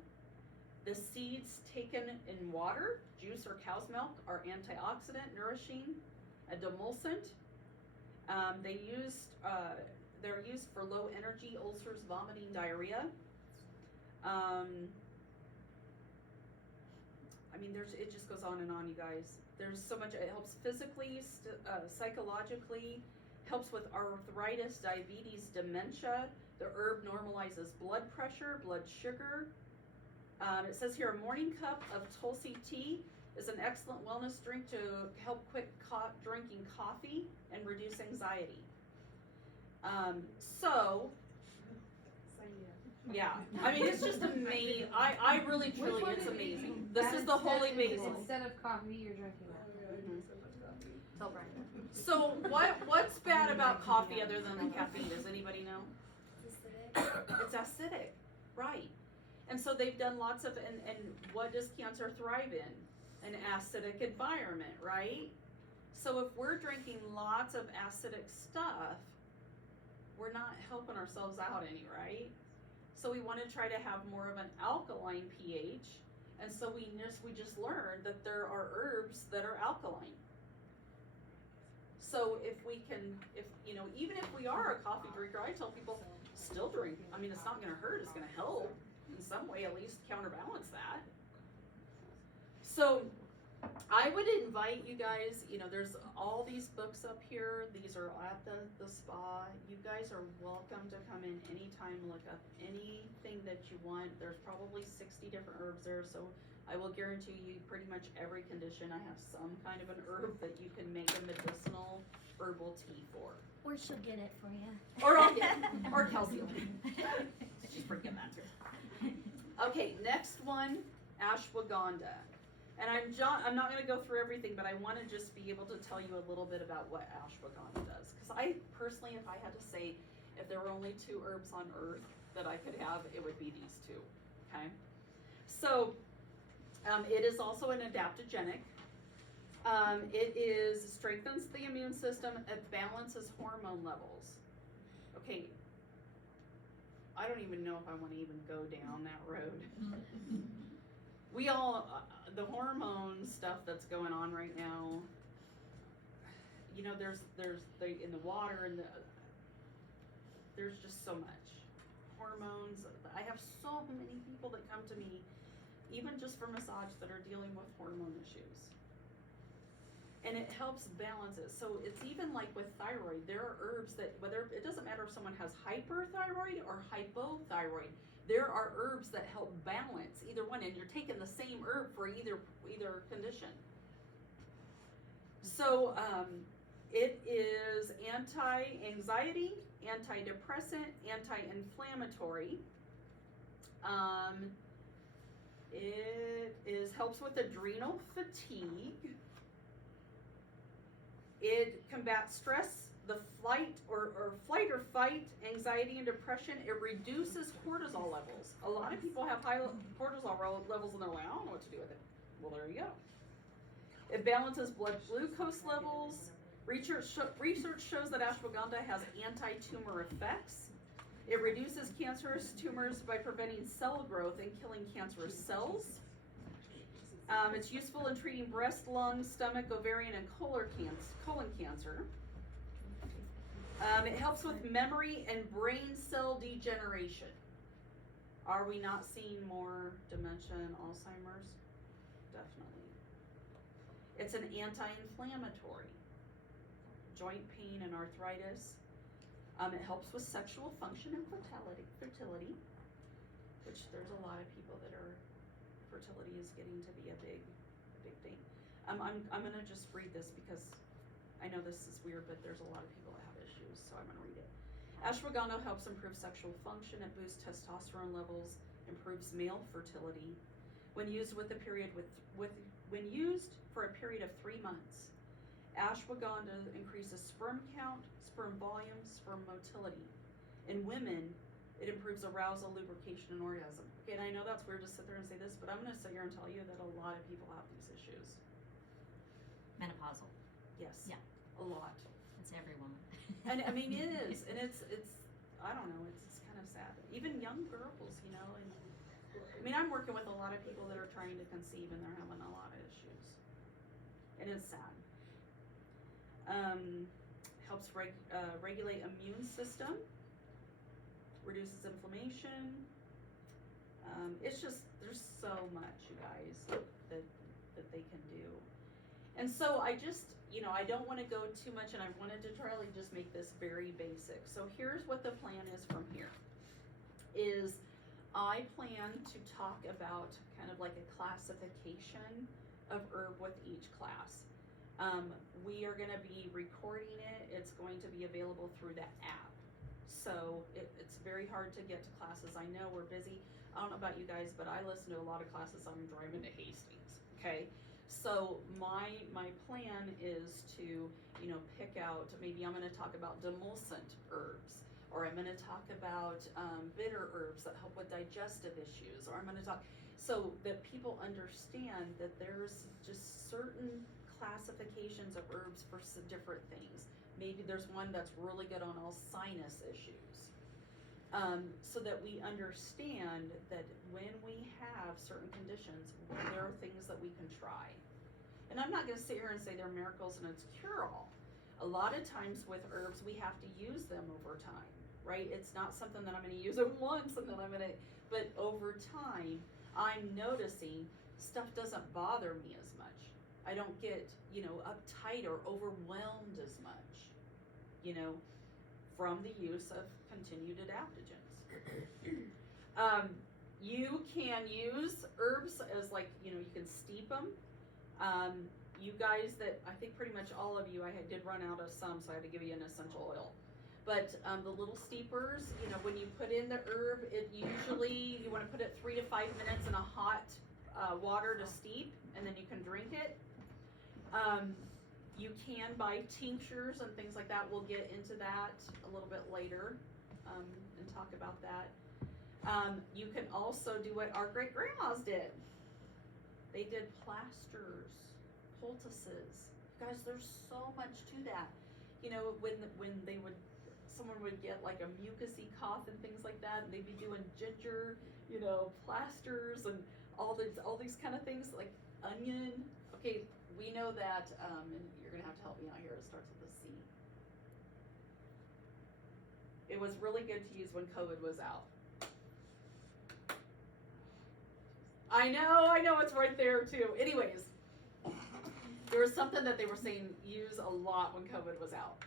The seeds taken in water, juice, or cow's milk are antioxidant, nourishing, a demulcent. They're used for low energy, ulcers, vomiting, diarrhea. It just goes on and on, you guys. There's so much. It helps physically, psychologically, helps with arthritis, diabetes, dementia. The herb normalizes blood pressure, blood sugar. It says here a morning cup of Tulsi tea is an excellent wellness drink to help quit drinking coffee and reduce anxiety. So, yeah, I mean, it's just amazing. I really, truly, it's amazing. This is the holy basil. Instead of coffee, you're drinking that. Tell Brian. So what's bad about coffee other than the caffeine? Does anybody know? It's acidic, right? And so they've done lots of, and what does cancer thrive in? An acidic environment, right? So if we're drinking lots of acidic stuff, we're not helping ourselves out any, right? So we want to try to have more of an alkaline pH, and so we just learned that there are herbs that are alkaline. So if we can, even if we are a coffee drinker, I tell people still drink. I mean, it's not going to hurt. It's going to help in some way, at least counterbalance that. So I would invite you guys, there's all these books up here. These are at the spa. You guys are welcome to come in anytime, look up anything that you want. There's probably 60 different herbs there, so I will guarantee you pretty much every condition I have some kind of an herb that you can make a medicinal herbal tea for. Or she'll get it for you. Or I'll get it. Or Kelsey will. She's bringing that too. Okay, next one, ashwagandha. And I'm not going to go through everything, but I want to just be able to tell you a little bit about what ashwagandha does. Because I personally, if I had to say, if there were only 2 herbs on earth that I could have, it would be these 2. Okay? So, it is also an adaptogenic. It strengthens the immune system. It balances hormone levels. Okay. I don't even know if I want to even go down that road. We all, the hormone stuff that's going on right now, there's in the water and there's just so much. Hormones. I have so many people that come to me, even just for massage, that are dealing with hormone issues. And it helps balance it. So it's even like with thyroid, there are herbs that, it doesn't matter if someone has hyperthyroid or hypothyroid, there are herbs that help balance either one, and you're taking the same herb for either condition. So it is anti-anxiety, antidepressant, anti-inflammatory. It helps with adrenal fatigue. It combats stress, the flight or fight, anxiety and depression. It reduces cortisol levels. A lot of people have high cortisol levels and they're like, I don't know what to do with it. Well, there you go. It balances blood glucose levels. Research shows that ashwagandha has anti-tumor effects. It reduces cancerous tumors by preventing cell growth and killing cancerous cells. It's useful in treating breast, lung, stomach, ovarian, and colon cancer. It helps with memory and brain cell degeneration. Are we not seeing more dementia and Alzheimer's? Definitely. It's an anti-inflammatory. Joint pain and arthritis. It helps with sexual function and fertility, which there's a lot of people that are, fertility is getting to be a big thing. I'm gonna just read this because I know this is weird, but there's a lot of people that have issues, so I'm gonna read it. Ashwagandha helps improve sexual function. It boosts testosterone levels, improves male fertility. When used when used for a period of 3 months, ashwagandha increases sperm count, sperm volume, sperm motility. In women, it improves arousal, lubrication, and orgasm. Okay, and I know that's weird to sit there and say this, but I'm gonna sit here and tell you that a lot of people have these issues. Menopausal. Yes. Yeah. A lot. It's every woman. And I mean, it is, and it's I don't know, it's kind of sad. Even young girls, and I mean, I'm working with a lot of people that are trying to conceive and they're having a lot of issues, and it's sad. Helps regulate immune system, reduces inflammation. It's just, there's so much, you guys, that they can do. And so I just, I don't wanna go too much, and I wanted to try to just make this very basic. So here's what the plan is from here. Is I plan to talk about kind of like a classification of herb with each class. We are gonna be recording it, it's going to be available through the app. So it's very hard to get to classes, I know we're busy, I don't know about you guys, but I listen to a lot of classes on driving to Hastings, okay? So my plan is to, pick out, maybe I'm gonna talk about demulcent herbs, or I'm gonna talk about bitter herbs that help with digestive issues, or I'm gonna talk, so that people understand that there's just certain classifications of herbs for some different things. Maybe there's one that's really good on all sinus issues. So that we understand that when we have certain conditions, there are things that we can try. And I'm not gonna sit here and say they're miracles and it's cure-all. A lot of times with herbs, we have to use them over time, right? It's not something that I'm gonna use it once and then but over time, I'm noticing stuff doesn't bother me as much. I don't get, uptight or overwhelmed as much, from the use of continued adaptogens. You can use herbs as you can steep them. You guys I think pretty much all of you, I did run out of some, so I had to give you an essential oil. But the little steepers, when you put in the herb, it usually, you wanna put it 3 to 5 minutes in a hot water to steep, and then you can drink it. You can buy tinctures and things like that. We'll get into that a little bit later and talk about that. You can also do what our great grandmas did. They did plasters, poultices. Guys, there's so much to that. When someone would get like a mucusy cough and things like that, and they'd be doing ginger, plasters and all these kind of things like onion. Okay, we know that, and you're gonna have to help me out here. It starts with a C. It was really good to use when COVID was out. I know, it's right there too. Anyways, there was something that they were saying use a lot when COVID was out.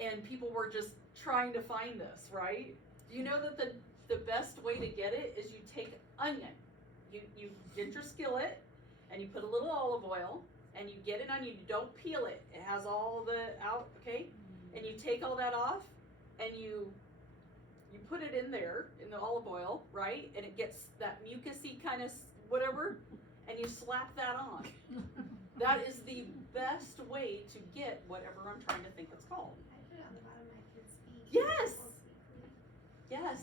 And people were just trying to find this, right? You know that the best way to get it is you take onion. You get your skillet and you put a little olive oil and you get an onion, you don't peel it. It has all the out, okay? And you take all that off and you put it in there in the olive oil, right? And it gets that mucusy kind of whatever, and you slap that on. That is the best way to get whatever I'm trying to think it's called. I put it on the bottom of my kid's feet. Yes. Yes.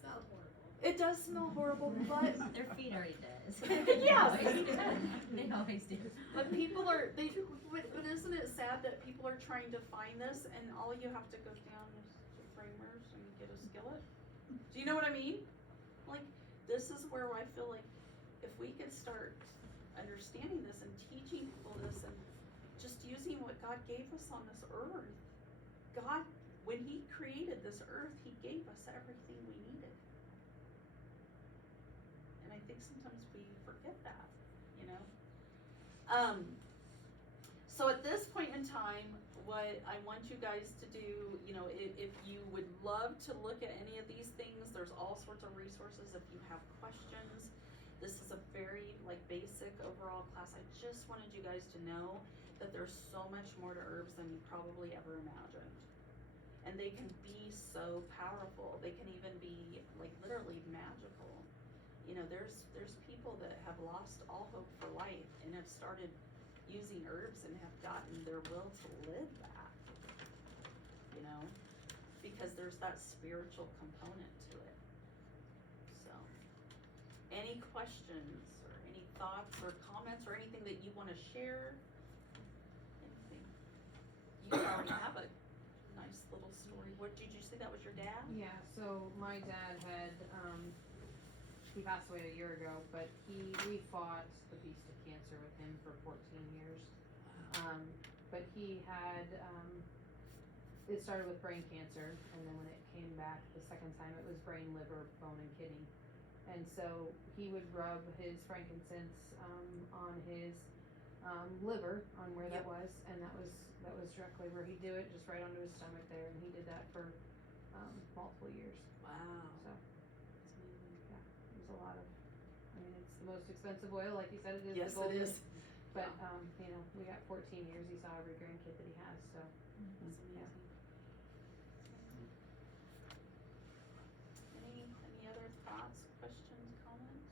Smells horrible. It does smell horrible, but Their feet already does. Yes. They always do. but people but isn't it sad that people are trying to find this and all you have to go down is to Framers and get a skillet? Do you know what I mean? Like, this is where I feel like if we could start understanding this and teaching people this and just using what God gave us on this earth. God, when He created this earth, He gave us everything we needed. And I think sometimes we forget that, So at this point in time, what I want you guys to do, if you would love to look at any of these things, there's all sorts of resources if you have questions. This is a very basic overall class. I just wanted you guys to know that there's so much more to herbs than you probably ever imagined. And they can be so powerful. They can even be literally magical. There's people that have lost all hope for life and have started using herbs and have gotten their will to live back, because there's that spiritual component to it. So, any questions or any thoughts or comments or anything that you want to share? Anything? You already have a nice little story. What did you say that was your dad? Yeah, so my dad had, he passed away a year ago, but we fought the beast of cancer with him for 14 years. But he had, it started with brain cancer, and then when it came back the second time, it was brain, liver, bone, and kidney. And so he would rub his frankincense on his liver on where that Yep. was, and that was directly where he'd do it, just right onto his stomach there, and he did that for, multiple years. Wow. So. That's amazing. There's a lot of, I mean, it's the most expensive oil, like you said, it is the Yes, it golden. is. But, you know, we got 14 years, he saw every grandkid that he has, so. That's amazing. Any other thoughts, questions, comments?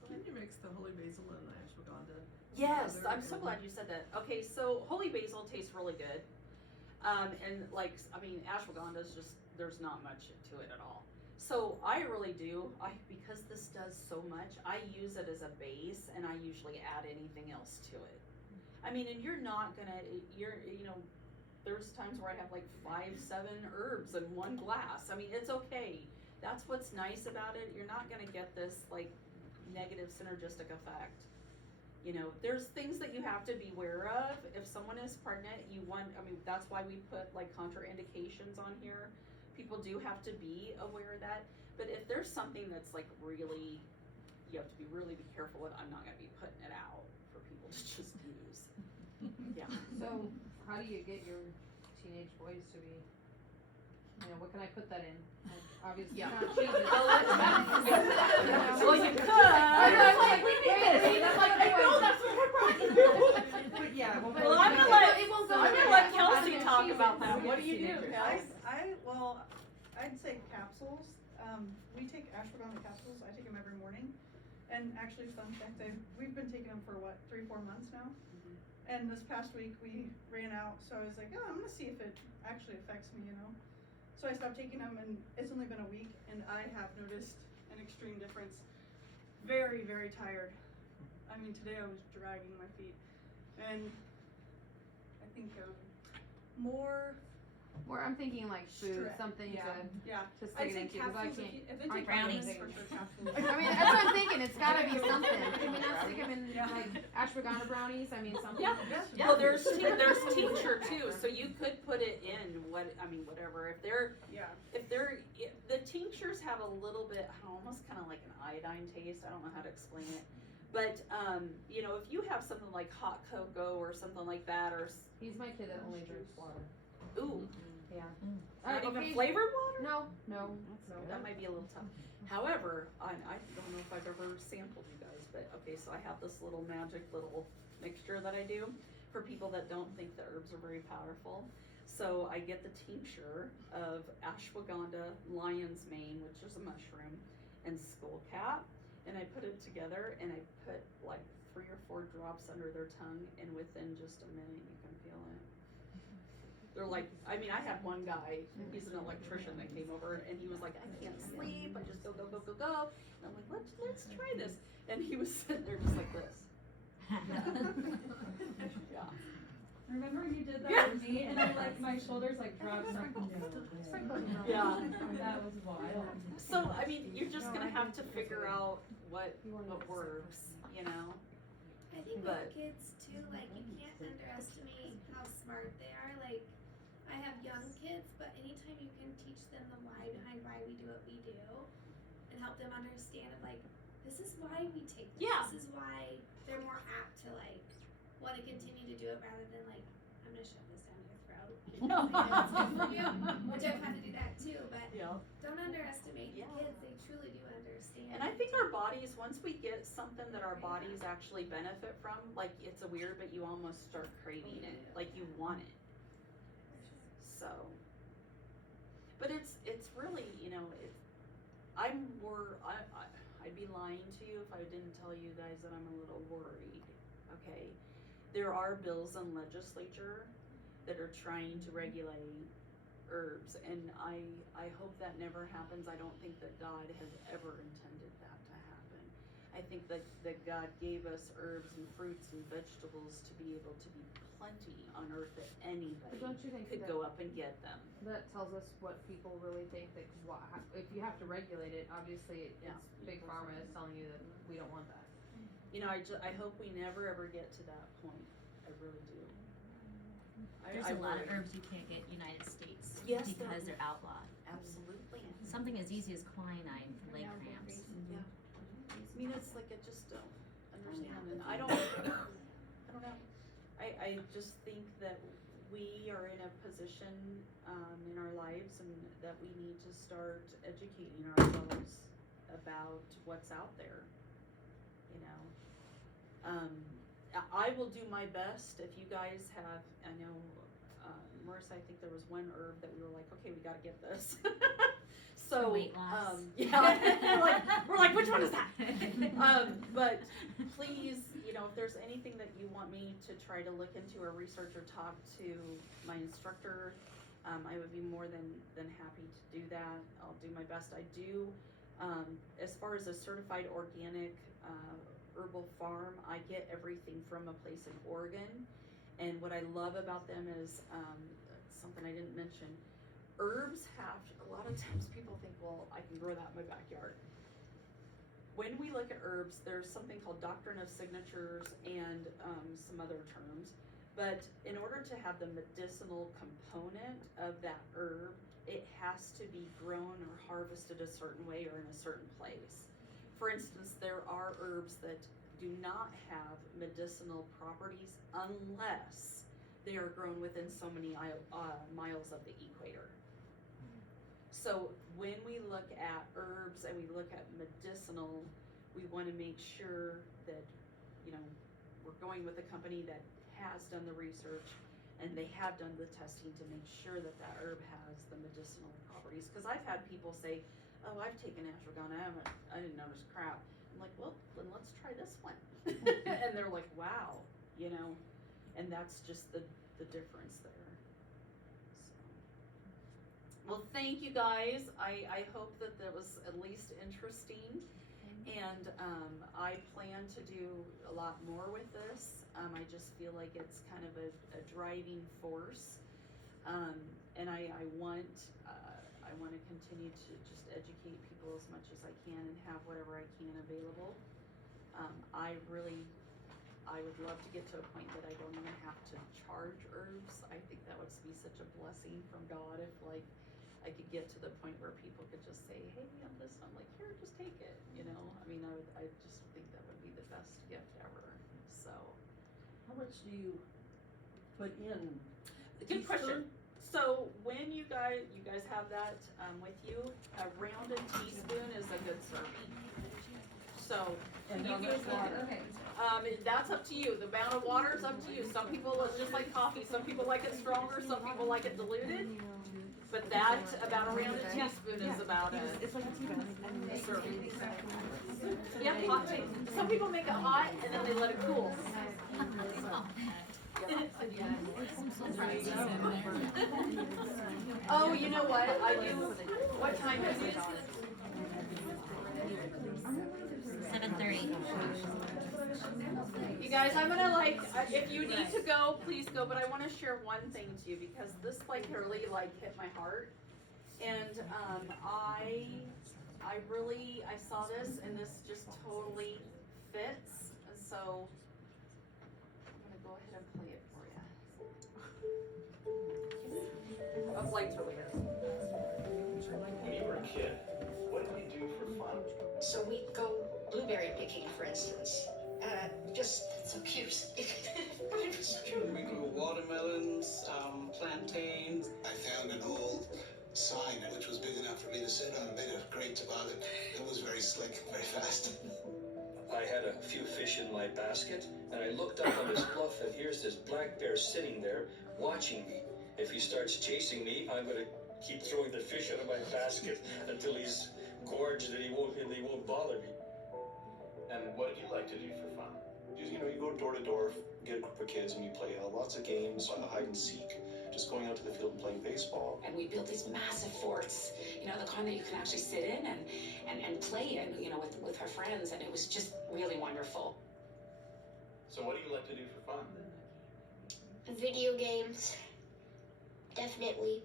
Go Can ahead. you mix the holy basil and the ashwagandha? Yes, together I'm so and- glad you said that. Okay, so holy basil tastes really good. And like, I mean, ashwagandha is just, there's not much to it at all. So I really do, because this does so much, I use it as a base and I usually add anything else to it. I mean, and you're not gonna, you know, there's times where I have like 5-7 herbs in one glass. I mean, it's okay. That's what's nice about it. You're not gonna get this like negative synergistic effect. You know, there's things that you have to be aware of. If someone is pregnant, I mean, that's why we put like contraindications on here. People do have to be aware of that. But if there's something that's like really, you have to be really careful with, I'm not gonna be putting it out for people to just use. Yeah. So, how do you get your teenage boys to be, you know, what can I put that in? Like, obviously Yeah. not cheeses. Well, you could. I'm like, we need this. I'm like, I know, that's what I brought. But yeah, well, Well, I'm gonna let Kelsey talk about that. What do you do, Kels? Well, I'd say capsules. We take ashwagandha capsules. I take them every morning. And actually, fun fact, we've been taking them for 3-4 months now. And this past week we ran out, so I was like, oh, I'm gonna see if it actually affects me, you know. So I stopped taking them, and it's only been a week, and I have noticed an extreme difference. Very, very tired. I mean, today I was dragging my feet, and I think more I'm thinking like food, stress. something Yeah. to I'd stick say it into, 'cause I capsules. can't. If they I take brownies. vitamins, for sure capsules. I mean, that's what I'm thinking. It's gotta be something. Can we not stick them in Yeah. like ashwagandha brownies? I mean, something. Yeah. Yeah. Well, there's tincture too, so you could put it in whatever. If the tinctures have a little bit, almost kind of like an iodine taste. I don't know how to explain it, but you know, if you have something like hot cocoa or something like that, or He's my kid that only drinks water. ooh, Yeah. not even Occasion- flavored water. No. That might be a little tough. However, I don't know if I've ever sampled you guys, but okay, so I have this little magic little mixture that I do for people that don't think the herbs are very powerful. So I get the tincture of ashwagandha, lion's mane, which is a mushroom, and skullcap, and I put it together and I put like 3 or 4 drops under their tongue, and within just a minute you can feel it. They're like, I mean, I had one guy, he's an electrician that came over, and he was like, I can't sleep, I just go. And I'm like, let's try this. And he was sitting there just like this. Yeah. Remember you did that Yeah. with me, and then like my shoulders like dropped. Yeah. That was wild. So, I mean, you're just gonna have to figure out what works, you know? I think But- with kids too, like you can't underestimate how smart they are. Like I have young kids, but anytime you can teach them the why behind why we do what we do, and help them understand of like this is why we take this. Yeah. This is why they're more apt to like want to continue to do it rather than like I'm gonna shove this down your throat. It's good for you, which I've had to do that too. But Yeah. don't underestimate Yeah. the kids. They truly do understand. And I think our bodies, once we get something that our bodies actually benefit from, like it's a weird, but you almost start craving it, like you want it. So, but it's really, you know, I'd be lying to you if I didn't tell you guys that I'm a little worried. Okay, there are bills in legislature that are trying to regulate herbs, and I hope that never happens. I don't think that God has ever intended that to happen. I think that God gave us herbs and fruits and vegetables to be able to be plenty on earth that anybody But don't you think could that go up and get them. that tells us what people really think that if you have to regulate it, obviously Yeah. it's big pharma is telling you that we don't want that. You know, I hope we never ever get to that point. I really do. There's I a lot of really- herbs you can't get in the United States Yes, because they're outlawed. Absolutely. Something as easy as quinine for leg cramps. Yeah. I mean, it's like I just don't understand, and I don't know. I just think that we are in a position, in our lives and that we need to start educating ourselves about what's out there, you know. I will do my best if you guys have, I know, Marissa, I think there was one herb that we were like, okay, we gotta get this. So, weight loss. yeah, we're like, which one is that? But please, you know, if there's anything that you want me to try to look into or research or talk to my instructor, I would be more than happy to do that. I'll do my best. I do, as far as a certified organic, herbal farm, I get everything from a place in Oregon. And what I love about them is, something I didn't mention, herbs have, a lot of times people think, well, I can grow that in my backyard. When we look at herbs, there's something called doctrine of signatures and some other terms. But in order to have the medicinal component of that herb, it has to be grown or harvested a certain way or in a certain place. For instance, there are herbs that do not have medicinal properties unless they are grown within so many miles of the equator. So when we look at herbs and we look at medicinal, we want to make sure that, you know, we're going with a company that has done the research and they have done the testing to make sure that that herb has the medicinal properties. Because I've had people say, oh, I've taken ashwagandha, I didn't notice crap. I'm like, well, then let's try this one. And they're like, wow, you know, and that's just the difference there. Well, thank you guys. I hope that was at least interesting. And I plan to do a lot more with this. I just feel like it's kind of a driving force. And I want to continue to just educate people as much as I can and have whatever I can available. I would love to get to a point that I don't even have to charge herbs. I think that would be such a blessing from God if, like, I could get to the point where people could just say, hey, I'm this, I'm like, here, just take it, you know? I mean, I just think that would be the best gift ever, so. How much do you put in? Good question. So when you guys have that, with you, a rounded teaspoon is a good serving. So, And you how much do- water? Okay. That's up to you. The amount of water is up to you. Some people, it's just like coffee, some people like it stronger, some people like it diluted. But that, about a rounded teaspoon is about It's like a tea bag. a serving. Yeah, hot tea. Some people make it hot and then they let it cool. Oh, you know what? I do. What time is it? 7:30. You guys, I'm gonna if you need to go, please go, but I wanna share one thing to you because this really hit my heart. And, I saw this and this just totally fits, and so I'm gonna go ahead and play it for you. I'll play to it. When you were a kid, what did you do for fun? So we go blueberry picking, for instance. Just so cute. But it was true. We grew watermelons, plantains. I found an old sign which was big enough for me to sit on and made a great toboggan. It was very slick, very fast. I had a few fish in my basket, and I looked up on this bluff, and here's this black bear sitting there watching me. If he starts chasing me, I'm gonna keep throwing the fish out of my basket until he's gorged and he won't bother me. And what did you like to do for fun? You know, you go door to door, get a group of kids, and you play lots of games, hide and seek, just going out to the field and playing baseball. And we built these massive forts, you know, the kind that you can actually sit in and play in, you know, with our friends, and it was just really wonderful. So what do you like to do for fun? Video games. Definitely.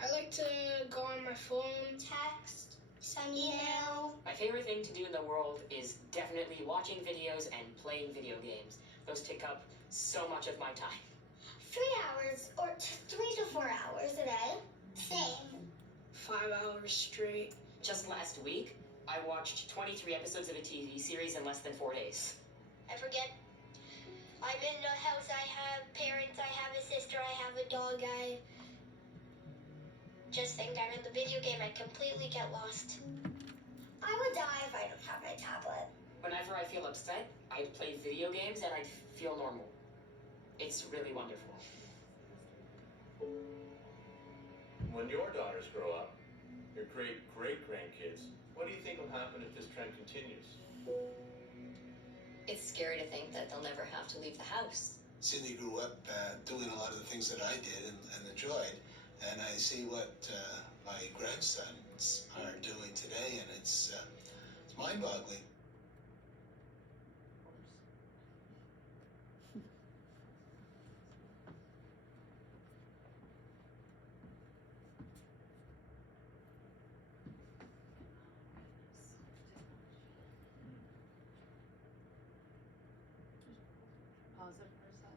I like to go on my phone, text, send email. My favorite thing to do in the world is definitely watching videos and playing video games. Those take up so much of my time. 3 hours or 3 to 4 hours a day. Same. 5 hours straight. Just last week, I watched 23 episodes of a TV series in less than 4 days. I forget. I'm in a house, I have parents, I have a sister, I have a dog, I just think I'm in the video game, I completely get lost. I would die if I don't have my tablet. Whenever I feel upset, I'd play video games and I'd feel normal. It's really wonderful. When your daughters grow up, your great-great-grandkids, what do you think will happen if this trend continues? It's scary to think that they'll never have to leave the house. Cindy grew up doing a lot of the things that I did and enjoyed, and I see what my grandsons are doing today, and it's mind-boggling. Pause it for a sec.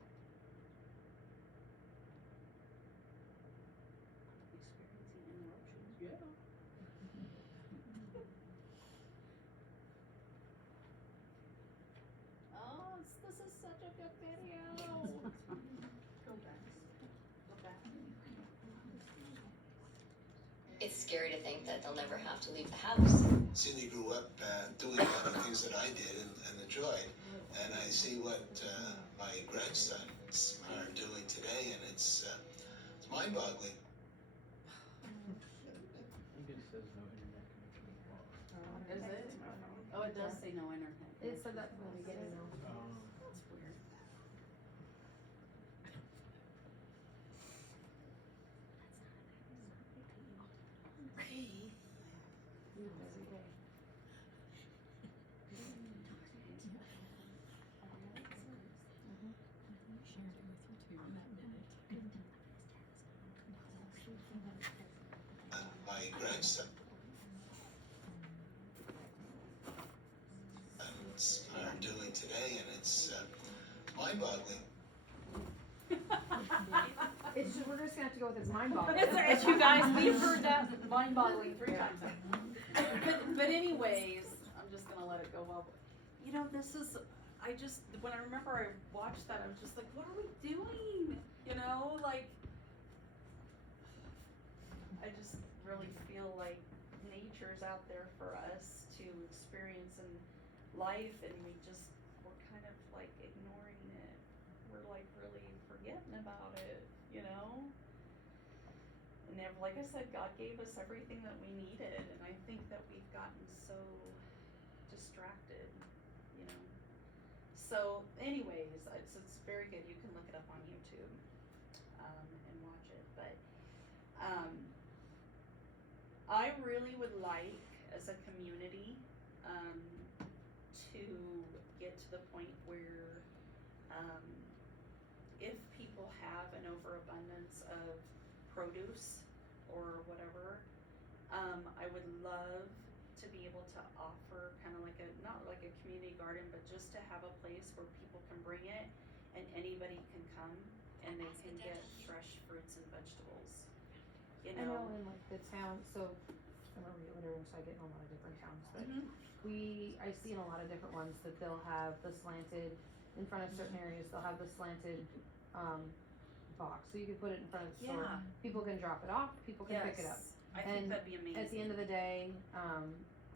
Experiencing interruptions. Yeah. Oh, this is such a good video. Go back. Go back. It's scary to think that they'll never have to leave the house. Cindy grew up doing a lot of things that I did and enjoyed, and I see what my grandsons are doing today, and it's mind-boggling. Is it? Oh, it does say no internet. It said that from the beginning though. That's weird. My grandson are doing today, and it's mind-boggling. It's just, we're just gonna have to go with it's mind-boggling. It's you guys, we've heard that mind-boggling 3 times. But anyways, I'm just gonna let it go. Well, you know, this is, when I remember I watched that, I was just like, what are we doing? You know, like, I just really feel like nature's out there for us to experience in life, and we're kind of like ignoring it. We're like really forgetting about it, you know? And like I said, God gave us everything that we needed, and I think that we've gotten so distracted, you know? So anyways, it's very good. You can look it up on YouTube, and watch it, but, I really would like, as a community, to get to the point where, if people have an overabundance of produce or whatever, I would love to be able to offer kind of like not like a community garden, but just to have a place where people can bring it and anybody can come and they can get fresh fruits and vegetables. You I know know, in like the town, so I'm a realtor, so I get in a lot of different towns, but Mhm. I see in a lot of different ones that they'll have the slanted, in front of certain areas, they'll have the slanted, box, so you can put it in front of the store. Yeah. People can drop it off, people can pick it up. Yes, I think And that'd be amazing. At the end of the day,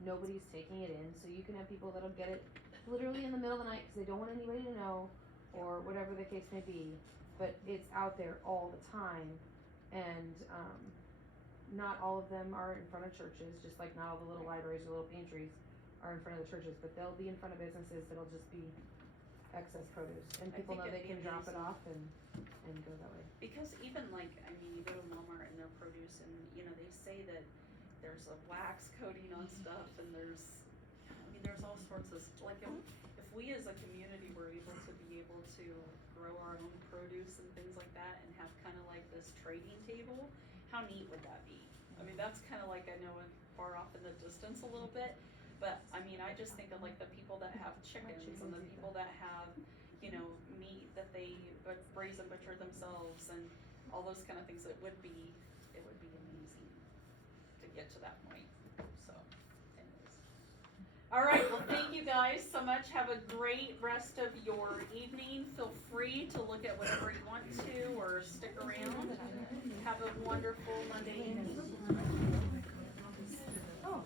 nobody's taking it in, so you can have people that'll get it literally in the middle of the night, cause they don't want anybody to know, or whatever the case may be, but it's out there all the time, and, not all of them are in front of churches, just like not all the little libraries or little pantries are in front of the churches, but they'll be in front of businesses that'll just be excess produce, and I people think know they it'd be can drop it amazing. off and go that way. Because even like, I mean, you go to Walmart and their produce and, you know, they say that there's a wax coating on stuff and there's all sorts of, like, if we as a community were able to grow our own produce and things like that and have kind of like this trading table, how neat would that be? I mean, that's kind of like, I know far off in the distance a little bit, but I mean, I just think of like the people that have chickens and the people that have, you know, meat that they raise and butcher themselves and all those kind of things. It would be amazing to get to that point, so anyways. All right, well, thank you guys so much. Have a great rest of your evening. Feel free to look at whatever you want to or stick around. Have a wonderful Monday evening. Oh.